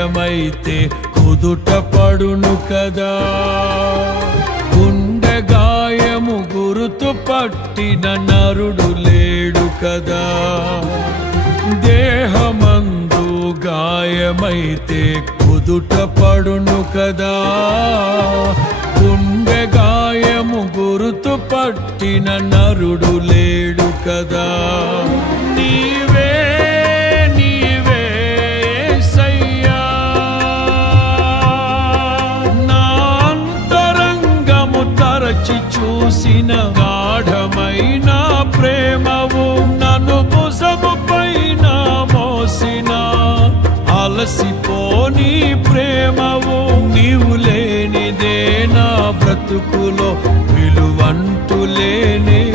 గాయమైతే కుదుట పడును కదా. గుండె గాయము గురుతు పట్టిన నరుడు లేడు కదా. దేహమందు గాయమైతే కుదుట పడును కదా. గుండె గాయము గురుతు పట్టిన నరుడు లేడు కదా. అంతరంగము చూసిన గాఢమైన ప్రేమవు నన్ను భుజము పైన మోసిన. అలసిపోని ప్రేమవు నీవు లేనిదే నా బ్రతుకులో విలువంటూ లేనే